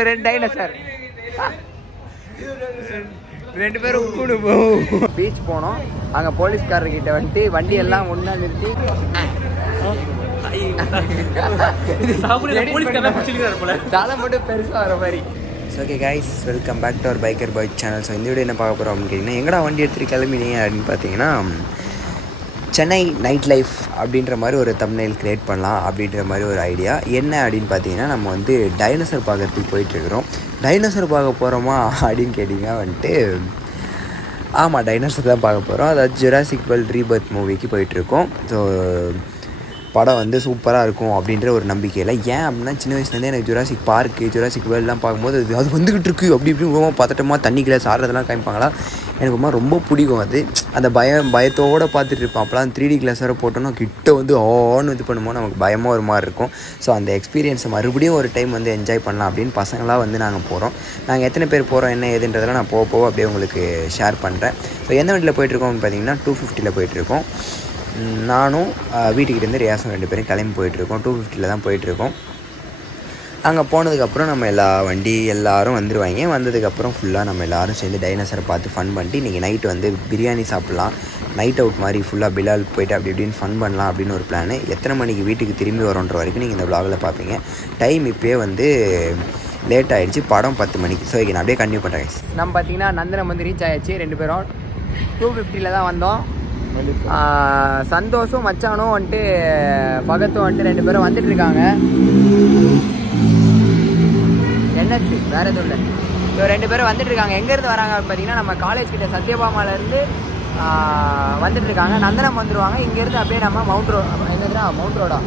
ரெண்டு டைனோசர் ரெண்டு பேரும் கூட போவோம். பீச் போனோம். அங்கே போலீஸ்காரர்கிட்ட வந்துட்டு வண்டி எல்லாம் ஒன்றா நிறுத்தி தலை மட்டும் பெருசாக வர மாதிரி. Okay guys, welcome back to our Biker Boy channel. So இந்த வீடியோ என்ன பார்க்க போகிறோம் அப்படின்னு கேட்டிங்கன்னா, எங்கடா வண்டி எடுத்துகிட்டு கிளம்பினீங்க அப்படின்னு பார்த்தீங்கன்னா, சென்னை நைட் லைஃப் அப்படின்ற மாதிரி ஒரு தம்ப்நெயில் க்ரியேட் பண்ணலாம் அப்படின்ற மாதிரி ஒரு ஐடியா. என்ன அப்படின்னு பார்த்தீங்கன்னா, நம்ம வந்து டைனோசர் பார்க்கறதுக்கு போயிட்டுருக்குறோம். டைனோசர் பார்க்க போகிறோமா அப்படின்னு கேட்டிங்கன்னா வந்துட்டு, ஆமாம், டைனோசர் தான் பார்க்க போகிறோம். அதாவது ஜுராசிக் வேர்ல்ட் ரீபர்த் மூவிக்கு போயிட்டுருக்கோம். ஸோ படம் வந்து சூப்பராக இருக்கும் அப்படின்ற ஒரு நம்பிக்கையில். ஏன் அப்படின்னா, சின்ன வயசுலேருந்தே எனக்கு ஜுராசிக் பார்க்கு, ஜுராசிக் வேர்ல்டெலாம் பார்க்கும்போது அது வந்துக்கிட்டு இருக்குது அப்படி இப்படி ரொம்ப பதட்டமாக தண்ணி கிளாஸ் ஆடுறதெல்லாம் காமிப்பாங்களா, எனக்கு ரொம்ப பிடிக்கும். அது அந்த பயத்தோடு பார்த்துட்டு இருப்பேன். அப்போலாம் 3D கிளாஸ் வேறு போட்டோன்னா கிட்ட வந்து ஆன்னு இது பண்ணும்போது நமக்கு பயமாக ஒரு மாதிரி இருக்கும். ஸோ அந்த எக்ஸ்பீரியன்ஸை மறுபடியும் ஒரு டைம் வந்து என்ஜாய் பண்ணலாம் அப்படின்னு பசங்களாக வந்து நாங்கள் போகிறோம். நாங்கள் எத்தனை பேர் போகிறோம் என்ன ஏதுன்றதெல்லாம் நான் போக அப்படியே உங்களுக்கு ஷேர் பண்ணுறேன். ஸோ எந்த வண்டியில் போயிட்டுருக்கோம்னு பார்த்தீங்கன்னா 250 போயிட்டுருக்கோம். நானும் வீட்டுக்கிட்டேருந்து ரியாஸும் ரெண்டு பேரும் கிளம்பி போயிட்டுருக்கோம். 250 தான் போயிட்டுருக்கோம். அங்கே போனதுக்கப்புறம் நம்ம எல்லோரும் வந்துடுவாங்க. வந்ததுக்கப்புறம் ஃபுல்லாக நம்ம எல்லோரும் சேர்ந்து டைனோசரை பார்த்து ஃபன் பண்ணிட்டு இன்றைக்கி நைட்டு வந்து பிரியாணி சாப்பிட்லாம், நைட் அவுட் மாதிரி ஃபுல்லாக பிலால் போய்ட்டு அப்படி இப்படின்னு ஃபன் பண்ணலாம் அப்படின்னு ஒரு பிளான். எத்தனை மணிக்கு வீட்டுக்கு திரும்பி வரோன்ற வரைக்கும் நீங்கள் இந்த விலாகில் பார்ப்பீங்க. டைம் இப்போயே வந்து லேட் ஆகிடுச்சு. படம் 10 மணிக்கு. ஸோ நான் அப்படியே கண்டினியூ பண்ணுறேன். நம்ம பார்த்திங்கன்னா நந்தனம் வந்து ரீச் ஆகிடுச்சு. ரெண்டு பேரும் 250 தான் வந்தோம். சந்தோஷம் மச்சானும் வந்துட்டு பகத்தும் வந்துட்டு ரெண்டு பேரும் வந்துட்டுருக்காங்க. என்எஸ்சி வேறு எதுவும் இல்லை. ஸோ ரெண்டு பேரும் வந்துட்டுருக்காங்க. எங்கேருந்து வராங்க அப்படின்னு பார்த்தீங்கன்னா, நம்ம காலேஜ் கிட்ட சத்யபாமாலேருந்து வந்துட்டுருக்காங்க. நந்தனம் வந்துடுவாங்க. இங்கேருந்து அப்படியே நம்ம மவுண்ட் ரோடா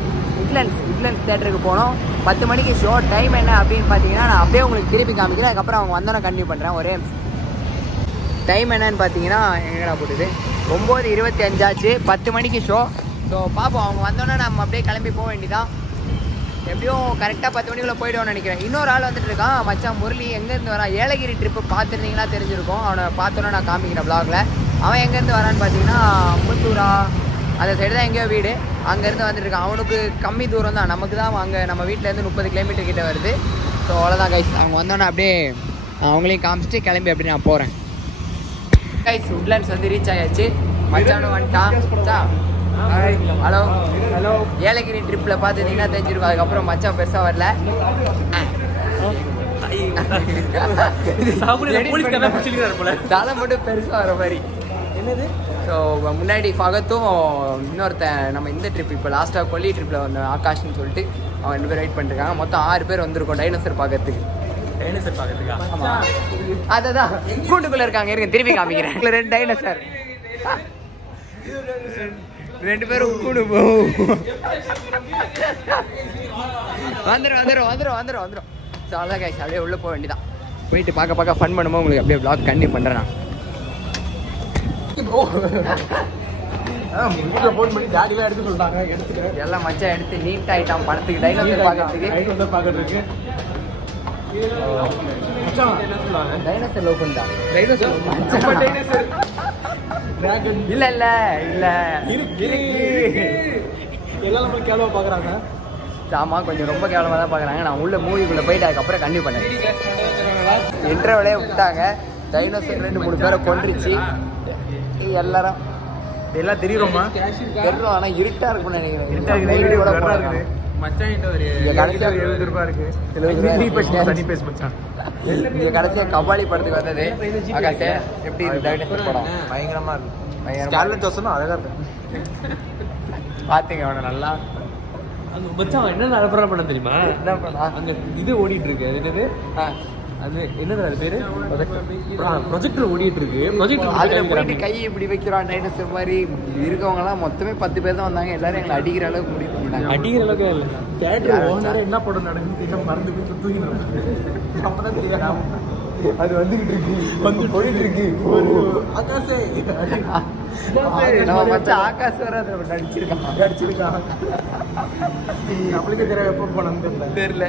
உட்லண்ட்ஸ் தேட்டருக்கு போனோம். 10 மணிக்கு ஷோ. டைம் என்ன அப்படின்னு பார்த்தீங்கன்னா, நான் அப்படியே உங்களுக்கு திருப்பி காமிக்கிறேன். அதுக்கப்புறம் அவங்க வந்தோன்னே கண்டினியூ பண்ணுறேன். ஒரே டைம் என்னன்னு பார்த்தீங்கன்னா, எங்கடா போட்டுது 9:25 ஆச்சு. 10 மணிக்கு ஷோ. ஸோ பார்ப்போம், அவங்க வந்தோன்னே நம்ம அப்படியே கிளம்பி போக வேண்டியதான். எப்படியும் கரெக்டாக 10 மணிக்குள்ளே போய்டுவோம்னு நினைக்கிறேன். இன்னொரு ஆள் வந்துட்டு இருக்கான், மச்சான் முரளி. எங்கேருந்து வரான்? ஏலகிரி ட்ரிப்பு பார்த்துருந்தீங்கன்னா தெரிஞ்சிருக்கும். அவனை பார்த்தோன்னே நான் காமிக்கிறேன் ப்ளாகில். அவன் எங்கேருந்து வரான்னு பார்த்தீங்கன்னா, முத்தூரா அந்த சைடு தான் எங்கேயோ வீடு. அங்கேருந்து வந்துட்டுருக்கான். அவனுக்கு கம்மி தூரம் தான். நமக்கு தான் அங்கே நம்ம வீட்டிலேருந்து 30 கிலோமீட்டர் கிட்டே வருது. ஸோ அவ்வளோதான் கைஸ். அவங்க வந்தோன்னே அப்படியே அவங்களையும் காமிச்சிட்டு கிளம்பி அப்படி நான் போகிறேன். கைஸ், உட்லண்ட்ஸ் வந்து ரீச் ஆயாச்சு. மச்சானும் வந்துட்டான். Hello hello. ஏலகிரி ட்ரிப்பில் பார்த்துட்டிங்கன்னா தெரிஞ்சிருக்கும். அதுக்கப்புறம் மச்சான் பெருசாக வரல. தலை மட்டும் பெருசாக வர மாதிரி என்னது. ஸோ முன்னாடி பகத்தும் இன்னொருத்தன் நம்ம இந்த ட்ரிப் இப்போ லாஸ்ட்டாக கொல்லி ட்ரிப்பில் வந்த ஆகாஷ்னு சொல்லிட்டு அவன் 2 பேர் வெயிட் பண்ணிருக்காங்க. மொத்தம் 6 பேர் வந்திருக்கோம் டைனோசர் பார்க்கறதுக்கு. அதான் கூண்டுக்குள்ள இருக்காங்க. இருங்க திருப்பி காமிக்கிறேன். 2 டைனோசர் ரெண்டு பேரும் கூட போவோம். வந்துடும். ஸோ அவ்வளோ கைஸ், அப்படியே உள்ளே போக வேண்டியதான். போயிட்டு பார்க்க ஃபன் பண்ணும்போது உங்களுக்கு அப்படியே வ்ளாக் கண்டினியூ பண்ணுறேன் நான். எல்லாம் மச்சான் எடுத்து நீட் ஆகிட்டான் படத்துக்கு. டைனோசர் பார்க்கறதுக்கு டைனோசர் லவ் பண்ணா. இல்ல எல்லாம் கேவலமா பாக்குறாங்க. ஆமா, கொஞ்சம் ரொம்ப கேவலமா தான் பாக்குறாங்க. நான் உள்ள மூவிக்குள்ள போயிட்டு அதுக்கப்புறம் கண்டினியூ பண்ணேன். இன்டர்வலே விட்டாங்க. டைனோசர் 2-3 பேரை கொன்றுச்சு. எல்லாரும் எல்லாம் தெரியுமா தெரியும். ஆனா இருட்டா இருக்கும்னு நினைக்கிறேன். கடைசியா கபாலி படத்துக்கு வந்தது. எப்படி படம் பயங்கரமா இருக்கு. அழகா இருக்கு. பாத்தீங்க அவனை நல்லா. மச்சான் என்ன நடப்புற படம் தெரியுமா? அங்க இது ஓடிட்டு இருக்கு. அது என்னது? அது என்னது அது பேரு? ப்ரொஜெக்டர் ஓடிட்டு இருக்கு. ப்ரொஜெக்டர் கை இப்படி வைக்கிறான் டைனோசர் மாதிரி. இருக்கவங்க எல்லாம் மொத்தமே 10 பேர் தான் வந்தாங்க. எல்லாரும் எங்களை அடிக்கிற அளவுக்கு முடிவு பண்ணிட்டாங்க. அடிக்கிற அளவுக்கு இல்ல. தியேட்டர் ஓனரே என்ன படம் நடக்குது மறந்து போய் தூங்கினாங்க. அப்பதான் தெரியும் அது வந்துகிட்டு இருக்கு, வந்து போயிட்டு இருக்கு. ஆகாஷே நம்ம மச்சான் ஆகாஷ் வர நடிச்சிருக்கான். நம்மளுக்கு தெரியல எப்போ போனோம்னு தெரியல.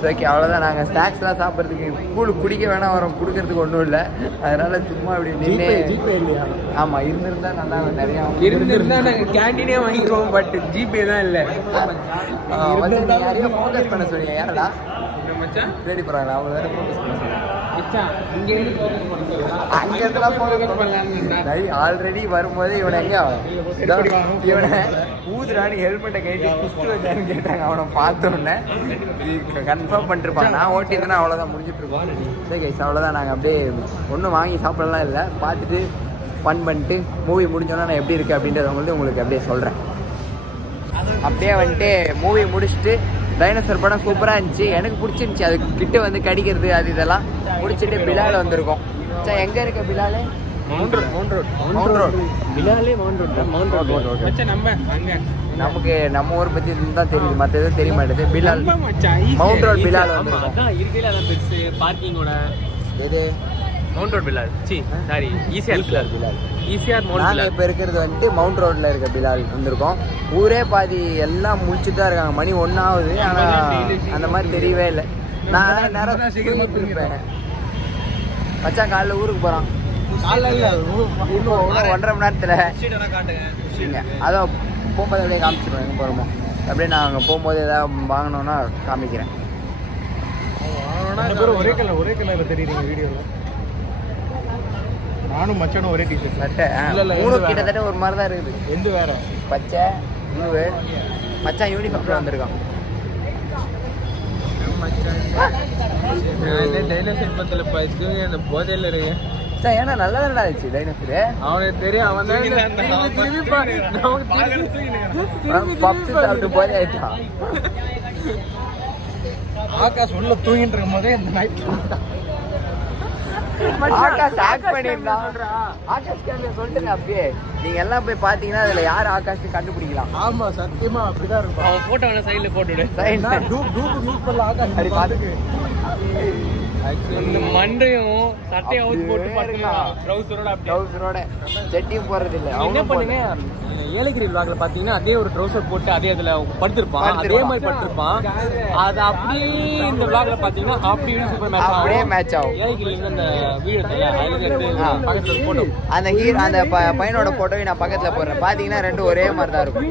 ஸோ ஓகே அவ்வளோதான். நாங்கள் ஸ்நாக்ஸ்லாம் சாப்பிட்றதுக்கு கூழ் குடிக்க வேணாம் வரோம், கொடுக்கறதுக்கு ஒன்றும் இல்லை. அதனால சும்மா இப்படி நின்று ஜிபே இல்லையா? ஆமாம் இருந்திருந்தா நல்லா நிறையா இருந்திருந்தா நாங்கள் கேண்டீனே வாங்கிக்குவோம். பட் ஜிபே தான் இல்லை. நிறைய ஃபோக்கஸ் பண்ண சொன்னீங்க. யாரடா ரெடி பண்ணுறாங்க அவங்க வேறு ஃபோக்கஸ் பண்ண ஆல்ரெடி வரும்போது இவனை எங்க இவனை ஊதுரான்னு ஹெல்மெட்டை கைட்டு குஸ்ட் வச்சான்னு கேட்டாங்க. அவனை பார்த்தோன்னே கன்ஃபார்ம் பண்ணிருப்பாங்க. நான் ஓட்டிருந்தேன்னா அவ்வளோதான் முடிஞ்சிட்டு இருக்கோம். சரி கைஸ் அவ்வளோதான். நாங்கள் அப்படியே ஒன்றும் வாங்கி சாப்பிடலாம் இல்லை, பார்த்துட்டு ஃபன் பண்ணிட்டு மூவி முடிஞ்சோன்னா நான் எப்படி இருக்குது அப்படின்றத உங்களுக்கு அப்படியே சொல்கிறேன். அப்படியே வந்துட்டு மூவி முடிச்சுட்டு டைனோசர் படம் சூப்பராக இருந்துச்சு, எனக்கு பிடிச்சிருந்துச்சி. அது கிட்ட வந்து கடிக்கிறது அது இதெல்லாம் முடிச்சுட்டு பிலால் வந்திருக்கோம். சார் எங்கே இருக்க பிலாலே? Mount road. நமக்கு நம்ம ஊர் பற்றி தான் தெரியுது, மற்ற எதுவும் தெரிய மாட்டேது. பிலால் மவுண்ட் ரோட் பிலால் வந்திருக்கோம். எது mount road Bilal? Sorry ECR Bilal. நாங்கள் இப்போ இருக்கிறது வந்துட்டு மவுண்ட் ரோட்டில் இருக்க பிலால் வந்திருக்கோம். ஊரே பாதி எல்லாம் முடிச்சுட்டு தான் இருக்காங்க. மணி 1 ஆகுது, ஆனால் அந்த மாதிரி தெரியவே இல்லை. நான் நேரம் இருப்பேன். மச்சான் காலைல ஊருக்கு போகிறான். இப்போ 1.5 மணி நேரத்தில் அதான் போகும்போது அப்படியே காமிச்சிடுவோம் எங்கே போகிறோமோ. அப்படியே நான் அங்கே போகும்போது எதாவது வாங்கினோன்னா காமிக்கிறேன். ஒரே கலர் தெரியுறீங்க வீடியோவில். நானும் மச்சானும் ஒரே டிஷர்ட் சட்டை. மூணு கிட்டத்தட்ட ஒரு மாதிரி தான் இருக்குது. எந்த வேற பச்சை ப்ளூ. மச்சான் யூனிஃபார்ம்ல வந்திருக்கான். டைனோசர் பத்தில பார்த்து அந்த போதையில இருக்கு. ஏன்னா நல்லா தானே ஆச்சு டைனோசர். அவனுக்கு தெரியும். அவன் பப்ஸ் சாப்பிட்டு போதே ஆயிட்டான். ஆகாஷ் உள்ள தூங்கிட்டு இருக்கும் போதே இந்த நைட் ஆகாஷ் ஆக்ட் பண்ணிருந்தான். ஆகாஷ் சொல்லிட்டுங்க அப்படியே நீங்க எல்லாம் போய் பாத்தீங்கன்னா அதுல யார் ஆகாஷ் கண்டுபிடிக்கலாம். ஆமா சத்தியமா அப்படிதான் இருக்கும். அவன் போட்டோ வேணா சைடுல போட்டுவிடு. இந்த மண்டையும் சட்டையை அவுட் போட்டு ட்ரவுசரோட செட்டியும் போறது இல்ல. என்ன பண்ணுங்க, ஏலகிரி விளாக்ல பாத்தீங்கன்னா அதே ஒரு ட்ரவுசர் போட்டு அதே அதுல படுத்திருப்பான், அதே மாதிரி படுத்திருப்பான். அது அப்படியே இந்த விளாக்ல பாத்தீங்கன்னா அப்படியே சூப்பர் மேட்ச் ஆகும். ஏலகிரில அந்த அந்த ஹீரோ அந்த பையனோட போட்டோவை நான் பக்கத்துல போடுறேன். பாத்தீங்கன்னா ரெண்டும் ஒரே மாதிரி தான் இருக்கும்.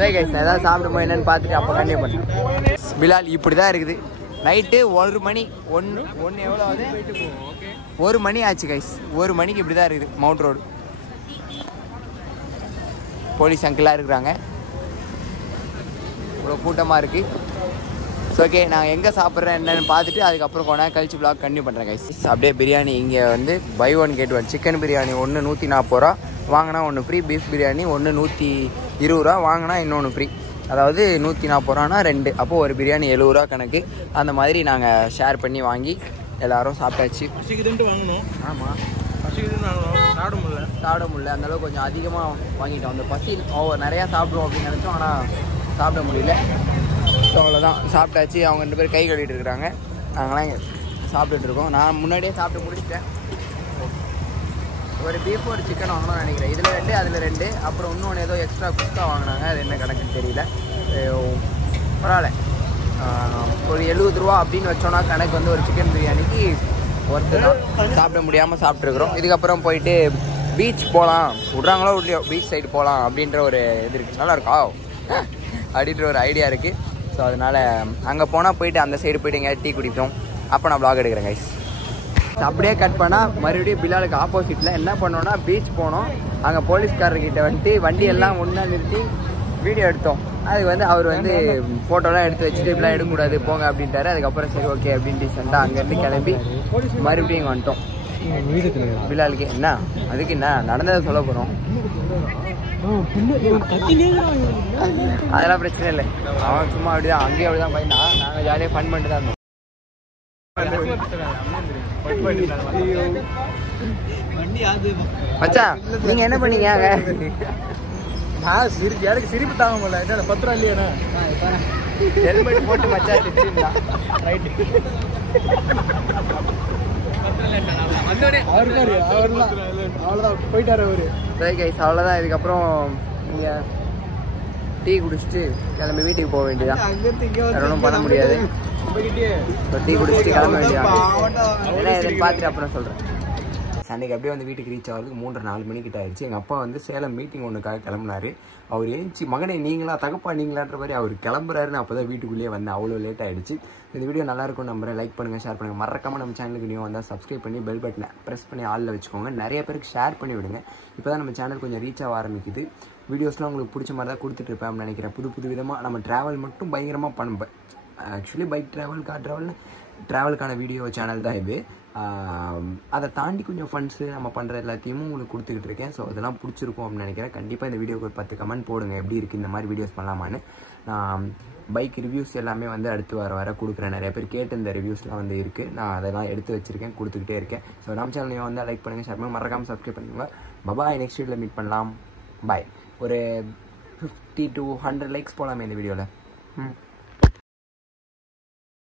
சரி கைஸ் ஏதாவது சாப்பிடுமோ என்னன்னு பார்த்துட்டு அப்போ கண்டிப்பாக பண்ணுறேன். பிலால் இப்படி தான் இருக்குது. நைட்டு 1 மணி எவ்வளோ ஆகுது? 1 மணி ஆச்சு கைஸ். 1 மணிக்கு இப்படி தான் இருக்குது மவுண்ட் ரோடு. போலீஸ் அங்கிளாக இருக்கிறாங்க, இவ்வளோ கூட்டமாக இருக்குது. ஓகே நான் எங்கே சாப்பிட்றேன் என்னென்னு பார்த்துட்டு அதுக்கப்புறம் கொஞ்ச நேரம் கழிச்சு vlog கண்டினியூ பண்ணுறேன் கைஸ். அப்படியே பிரியாணி இங்கே வந்து buy 1 get 1 சிக்கன் பிரியாணி ஒன்று 140 ரூபா வாங்கினா ஒன்று ஃப்ரீ. பீஃப் பிரியாணி ஒன்று 120 ரூபா வாங்கினா இன்னொன்று ஃப்ரீ. அதாவது 140 ரூபானா 2, அப்போது ஒரு பிரியாணி 70 ரூபா கணக்கு. அந்த மாதிரி நாங்கள் ஷேர் பண்ணி வாங்கி எல்லோரும் சாப்பிட்டாச்சு. வாங்கணும். ஆமாம் சாப்பிட முடியல அந்தளவுக்கு கொஞ்சம் அதிகமாக வாங்கிட்டோம். அந்த பசி நிறையா சாப்பிடுவோம் அப்படின்னு நினச்சோம், ஆனால் சாப்பிட முடியல. ஸோ அவ்வளோதான் சாப்பிட்டாச்சு. அவங்க 2 பேர் கை கழுவிட்டு இருக்கிறாங்க, நாங்களாம் இங்கே சாப்பிட்டுட்ருக்கோம். நான் முன்னாடியே சாப்பிட்டு முடிச்சிட்டேன். ஒரு பீஃப் ஒரு சிக்கன் வாங்கணும்னு நினைக்கிறேன். இதில் 2 அதில் 2, அப்புறம் இன்னொன்று ஏதோ எக்ஸ்ட்ரா குஸ்கா வாங்கினாங்க, அது என்ன கணக்குன்னு தெரியல. பரவாயில்ல, ஒரு 70 ரூபா அப்படின்னு வச்சோன்னா கணக்கு வந்து ஒரு சிக்கன் பிரியாணிக்கு ஒருத்தர் தான். சாப்பிட முடியாமல் சாப்பிட்ருக்குறோம். இதுக்கப்புறம் போயிட்டு பீச் போகலாம், விட்றாங்களோ இல்லையோ பீச் சைடு போகலாம் அப்படின்ற ஒரு இது இருக்குது. நல்லா இருக்கா அப்படின்ற ஒரு ஐடியா இருக்குது. ஸோ அதனால் அங்கே போனால் போயிட்டு அந்த சைடு போய்ட்டு எங்கேயாவது டீ குடிப்போம். அப்போ நான் vlog எடுக்கிறேன் கைஸ். அப்படியே கட் பண்ணால் மறுபடியும் பிலாலுக்கு ஆப்போசிட்டில் என்ன பண்ணோன்னா பீச் போனோம். அங்கே போலீஸ்காரர்கிட்ட வந்துட்டு வண்டி எல்லாம் ஒன்றா நிறுத்தி வீடியோ எடுத்தோம். அதுக்கு வந்து அவர் வந்து ஃபோட்டோலாம் எடுத்து வச்சுட்டு இப்படிலாம் எடுக்கக்கூடாது போங்க அப்படின்ட்டாரு. அதுக்கப்புறம் சரி ஓகே அப்படின்னு டீசெண்டாக அங்கேருந்து கிளம்பி மறுபடியும் இங்கே வந்துட்டோம். பிலாலுக்கு என்ன அதுக்கு என்ன நடந்ததை சொல்ல போகிறோம், அதெல்லாம் பிரச்சனை இல்லை. அவன் சும்மா அப்படிதான் அங்கேயும் அப்படிதான் பயந்தான். நாங்கள் ஜாலியாக ஃபன் பண்ணிட்டு தான் இருந்தோம். மச்சான் நீங்க என்ன பண்ணீங்க? எனக்கு சிரிப்பு தாங்க முடியல. என்ன 10 ரூபா இல்லையா? ஹெல்மெட் போட்டு மச்சான் அவ்வளோதான் போயிட்டாரு அவரு. சரி கைஸ் அவ்வளோதான். இதுக்கப்புறம் நீங்கள் டீ குடிச்சிட்டு கிளம்பி வீட்டுக்கு போக வேண்டியதான். வேற ஒன்றும் பண்ண முடியாது. டீ குடிச்சிட்டு கிளம்ப வேண்டியது என்ன எதுன்னு பார்த்துட்டு அப்புறம் சொல்கிறேன். சண்டைக்கு அப்படியே வந்து வீட்டுக்கு ரீச் ஆகிறதுக்கு 3-4 மணிக்கிட்ட ஆயிடுச்சு. எங்கள் அப்பா வந்து சேலம் மீட்டிங் ஒன்றுக்காக கிளம்புனாரு. அவர் ஏஞ்சி மகனே நீங்களா தகப்பா நீங்களான்ற மாதிரி அவர் கிளம்புறாருன்னு அப்போ தான் வீட்டுக்குள்ளேயே வந்தேன். அவ்வளோ லேட் ஆகிடுச்சு. இந்த வீடியோ நல்லாயிருக்கும் நம்புறேன். லைக் பண்ணுங்கள், ஷேர் பண்ணுங்கள். மறக்காமல் நம்ம சேனலுக்கு நியூ வந்தால் சப்ஸ்கிரைப் பண்ணி பெல் பட்டனை ப்ரெஸ் பண்ணி ஆளில் வச்சுக்கோங்க. நிறைய பேருக்கு ஷேர் பண்ணி விடுங்க. இப்போ தான் நம்ம சேனல் கொஞ்சம் ரீச் ஆக ஆரம்பிக்குது. வீடியோஸ்லாம் உங்களுக்கு பிடிச்ச மாதிரி தான் கொடுத்துட்ருப்பேன் நினைக்கிறேன். புது விதமாக நம்ம ட்ராவல் மட்டும் பயங்கரமாக பண்ணுவேன். ஆக்சுவலி பைக் ட்ராவல், கார் ட்ராவலுக்கான வீடியோ சேனல் தான் இது. அதை தாண்டி கொஞ்சம் ஃபண்ட்ஸு நம்ம பண்ணுற எல்லாத்தையும் உங்களுக்கு கொடுத்துக்கிட்டு இருக்கேன். ஸோ அதெல்லாம் பிடிச்சிருக்கும் அப்படின்னு நினைக்கிறேன். கண்டிப்பாக இந்த வீடியோக்கு ஒரு 10 கமெண்ட் போடுங்க, எப்படி இருக்குது இந்த மாதிரி வீடியோஸ் பண்ணலாமான்னு. நான் பைக் ரிவ்யூஸ் எல்லாமே வந்து அடுத்து வர கொடுக்குறேன். நிறைய பேர் கேட்டு இந்த ரிவ்யூஸ்லாம் வந்து இருக்குது. நான் அதெல்லாம் எடுத்து வச்சுருக்கேன், கொடுத்துக்கிட்டே இருக்கேன். ஸோ நம்ம சேனலையும் வந்து லைக் பண்ணுங்கள், ஷேர் பண்ணுங்கள், மறக்காமல் சப்ஸ்கிரைப் பண்ணுங்க. பாய், நெக்ஸ்ட் வீடியோவில் மீட் பண்ணலாம். பாய். ஒரு 50 to 100 லைக்ஸ் போகலாமே இந்த வீடியோவில்.